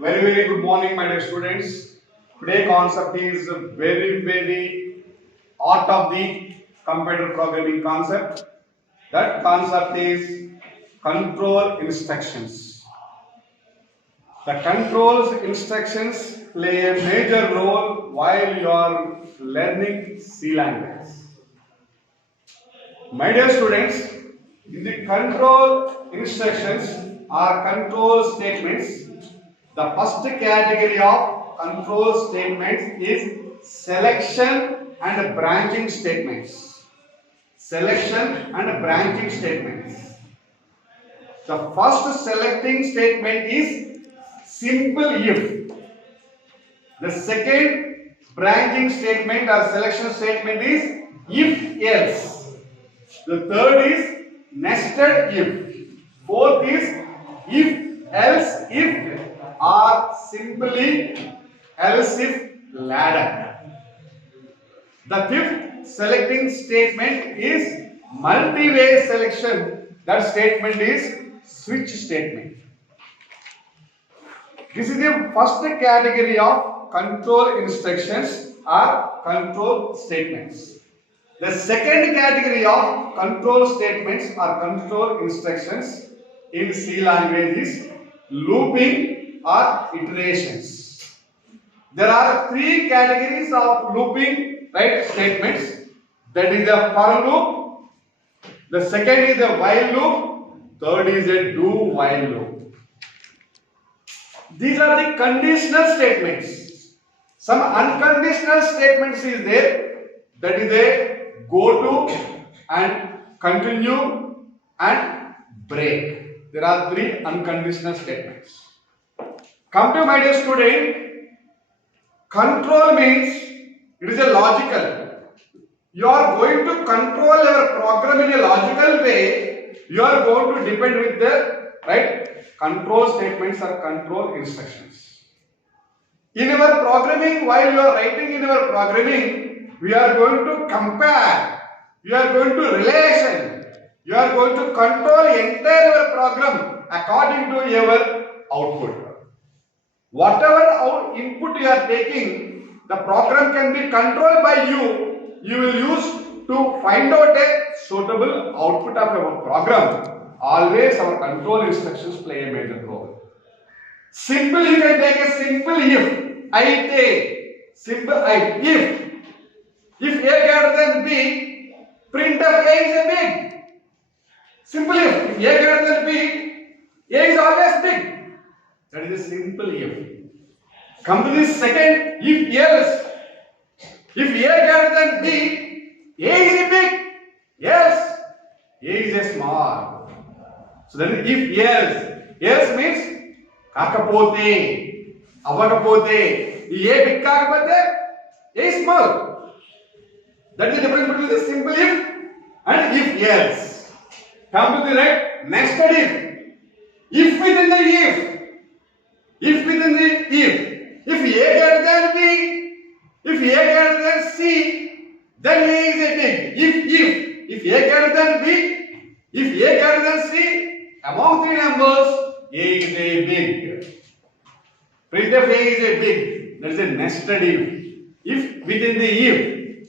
Very good morning, my dear students. Today concept is very art of the computer programming concept. That concept is control instructions. The controls instructions play a major role while you are learning C language. My dear students, in the control instructions or control statements, the first category of control statements is selection and branching statements. Selection and branching statements. The first selecting statement is simple if. The second branching statement or selection statement is if else. The third is nested if. Fourth is if else if or simply else if ladder. The fifth selecting statement is multi-way selection. That statement is switch statement. This is the first category of control instructions or control statements. The second category of control statements or control instructions in C language is looping or iterations. There are three categories of looping statements. That is a for loop. The second is a while loop. Third is a do while loop. These are the conditional statements. Some unconditional statements is there. That is a go to and continue and break. There are three unconditional statements. Come to my dear student, control means it is a logical. You are going to control your program in a logical way. You are going to depend with the control statements or control instructions. In our programming, while you are writing in our programming, we are going to compare. We are going to relation. You are going to control entire program according to your output. Whatever input you are taking, the program can be controlled by you. You will use to find out a suitable output of your program. Always our control instructions play a major role. Simple, you can take a simple if. I take simple if A greater than B, print of A is a big. Simple if A greater than B, A is always big. That is a simple if. Come to this second if else. If A greater than B, A is a big, else A is a small. So then if else means kakapote, avakapote. A big kakapote, A is small. That is the difference between the simple if and if else. Come to the nested if. If within the if. If within the if. If A greater than B, if A greater than C, then A is a big. If A greater than B, if A greater than C, among three numbers, A is a big. Print of A is a big. That is a nested if. If within the if.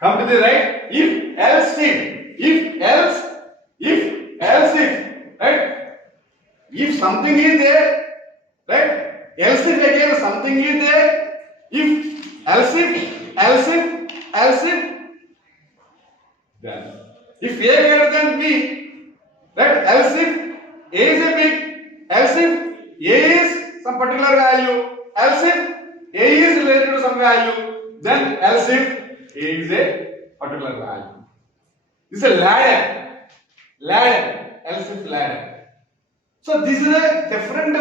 Come to the if else if else if if something is there, else if again something is there, if else if then if A greater than B, else if A is a big, else if A is some particular value, else if A is related to some value, then else if A is a particular value. This is a ladder, else if ladder. So this is a different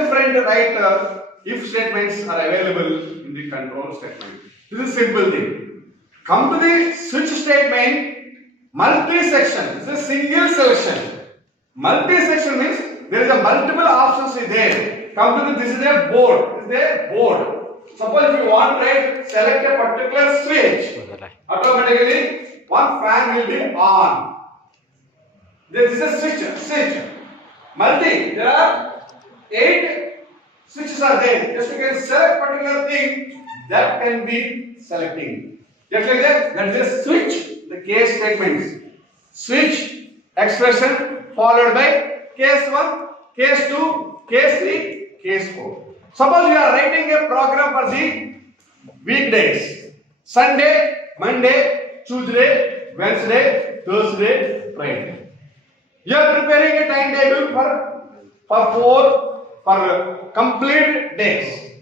if statements are available in the control statement. This is a simple thing. Come to the switch statement, multi-section. This is a single selection. Multi-section means there is a multiple options is there. Come to this is a board. This is a board. Suppose if you want to select a particular switch, automatically one fan will be on. This is a switch. Multi. There are 8 switches are there. Just you can select particular thing that can be selecting. Just like that, that is a switch, the case statements. Switch expression followed by case 1, case 2, case 3, case 4. Suppose you are writing a program for the weekdays. Sunday, Monday, Tuesday, Wednesday, Thursday, Friday. You are preparing a timetable for complete days.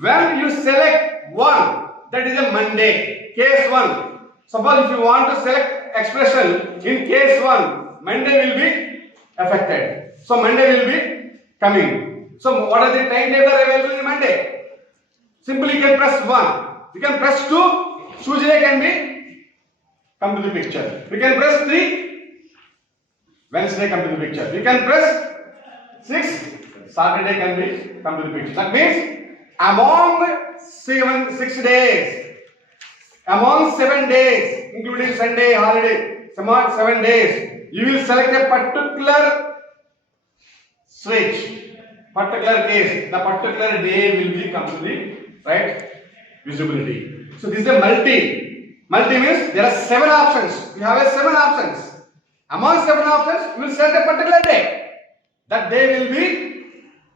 When you select one, that is a Monday, case 1. Suppose if you want to select expression in case 1, Monday will be affected. So Monday will be coming. So what are the timetable available in Monday? Simply you can press 1. You can press 2. Tuesday can be come to the picture. You can press 3. Wednesday come to the picture. You can press 6. Saturday can be come to the picture. That means among 6 days, among 7 days, including Sunday, holiday, 7 days, you will select a particular switch, particular case. The particular day will be come to the right visibility. So this is a multi. Multi means there are 7 options. You have 7 options. Among 7 options, you will select a particular day. That day will be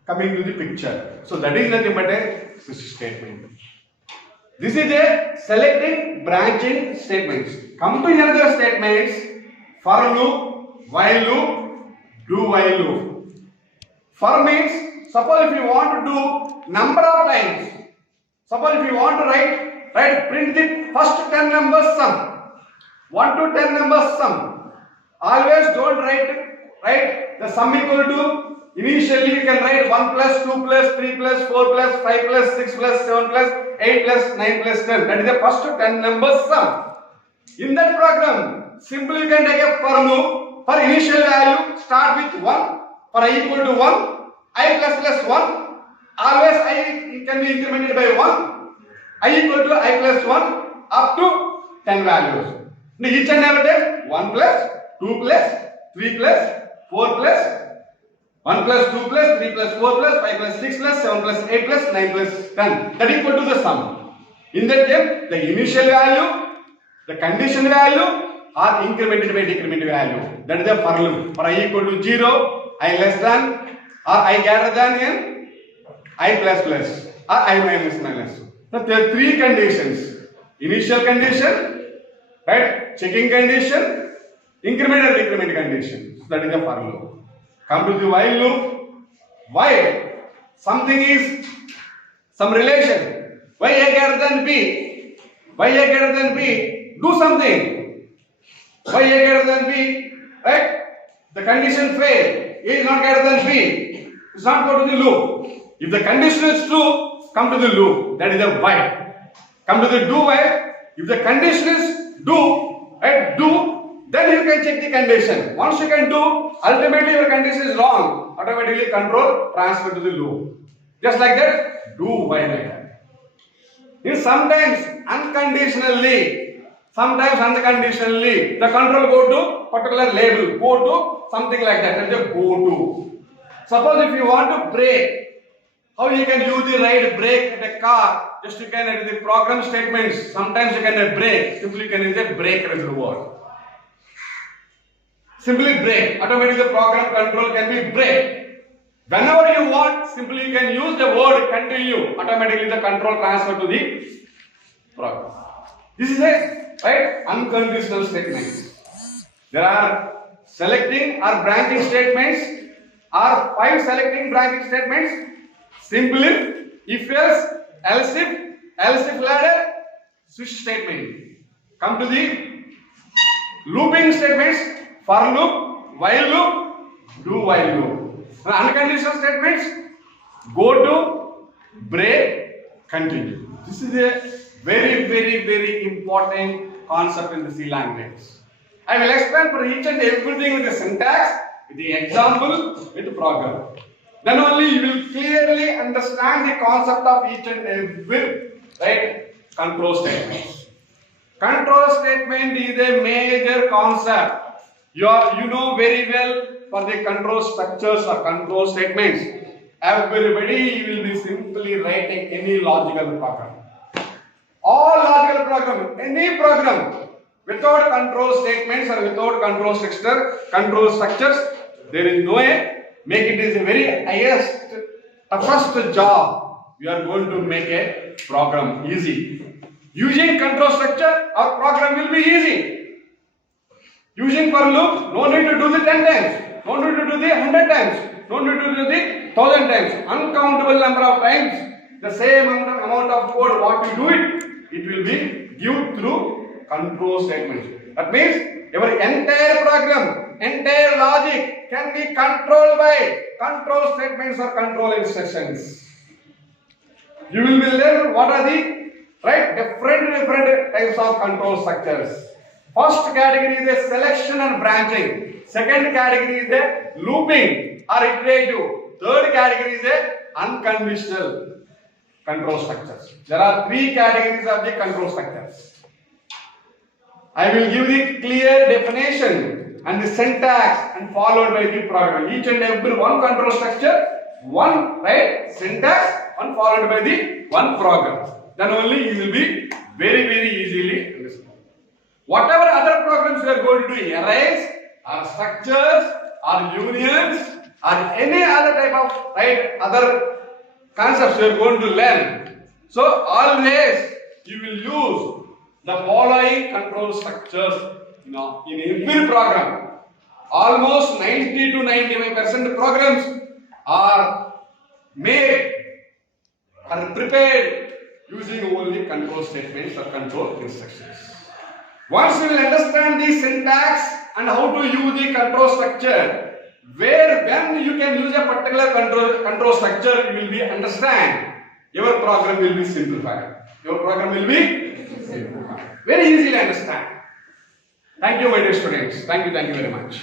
coming to the picture. So that is nothing but a switch statement. This is a selecting branching statements. Come to another statements: for loop, while loop, do while loop. For means, suppose if you want to do number of times. Suppose if you want to write print the first 10 numbers sum. 1 to 10 numbers sum. Always don't write the sum equal to, initially you can write 1 plus 2 plus 3 plus 4 plus 5 plus 6 plus 7 plus 8 plus 9 plus 10. That is the first 10 numbers sum. In that program, simply you can take a for loop. For initial value, start with 1. For I equal to 1, I plus 1. Always I can be incremented by 1. I equal to I plus 1 up to 10 values. Now each and every time 1 plus 2 plus 3 plus 4 plus 1 plus 2 plus 3 plus 4 plus 5 plus 6 plus 7 plus 8 plus 9 plus 10. That equal to the sum. In that case, the initial value, the condition value are incremented by decrement value. That is the for loop. For I equal to 0, I less than or I greater than n, I plus plus or I minus minus. Now there are 3 conditions. Initial condition, right? Checking condition, increment or decrement condition. So that is the for loop. Come to the while loop. While something is some relation, y a greater than b, y a greater than b, do something. Y a greater than b, right? The condition fail, a is not greater than b, it's not go to the loop. If the condition is true, come to the loop. That is a while. Come to the do while. If the condition is do, right? Do, then you can check the condition. Once you can do, ultimately your condition is wrong. Automatically control transfer to the loop. Just like that, do while like that. Sometimes unconditionally, sometimes unconditionally, the control go to particular label, go to something like that. That is a go to. Suppose if you want to brake, how you can use the right brake at a car? Just you can add the program statements. Sometimes you can add brake. Simply you can use a brake reservoir. Simply brake. Automatically the program control can be brake. Whenever you want, simply you can use the word continue. Automatically the control transfer to the program. This is a right unconditional statement. There are selecting or branching statements. Are 5 selecting branching statements. Simply if else if ladder, switch statement. Come to the looping statements, for loop, while loop, do while loop. Unconditional statements, go to, break, continue. This is a very important concept in the C language. I will explain for each and everything with the syntax, with the example, with the program. Then only you will clearly understand the concept of each and every control statement. Control statement is a major concept. You know very well for the control structures or control statements. everybody will be simply writing any logical program. All logical program, any program without control statements or without control structures, there is no way. Make it is a very highest, toughest job. We are going to make a program easy. Using control structure, our program will be easy. Using for loop, no need to do the 10 times, no need to do the 100 times, no need to do the 1000 times, uncountable number of times. The same amount of code, what you do it will be given through control statements. That means your entire program, entire logic can be controlled by control statements or control instructions. You will be learn what are the different types of control structures. First category is a selection and branching. Second category is a looping or iterative. Third category is a unconditional control structures. There are three categories of the control structures. I will give the clear definition and the syntax and followed by the program. Each and every one control structure, one syntax, one followed by the one program. Then only you will be very easily understand. Whatever other programs you are going to do, arrays or structures or unions or any other type of other concepts you are going to learn. So always you will use the following control structures in every program. Almost 90 to 95% programs are made or prepared using only control statements or control instructions. Once you will understand the syntax and how to use the control structure, when you can use a particular control structure, you will be understand. Your program will be simplified. Your program will be simplified. Very easily understand. Thank you, my dear students. Thank you very much.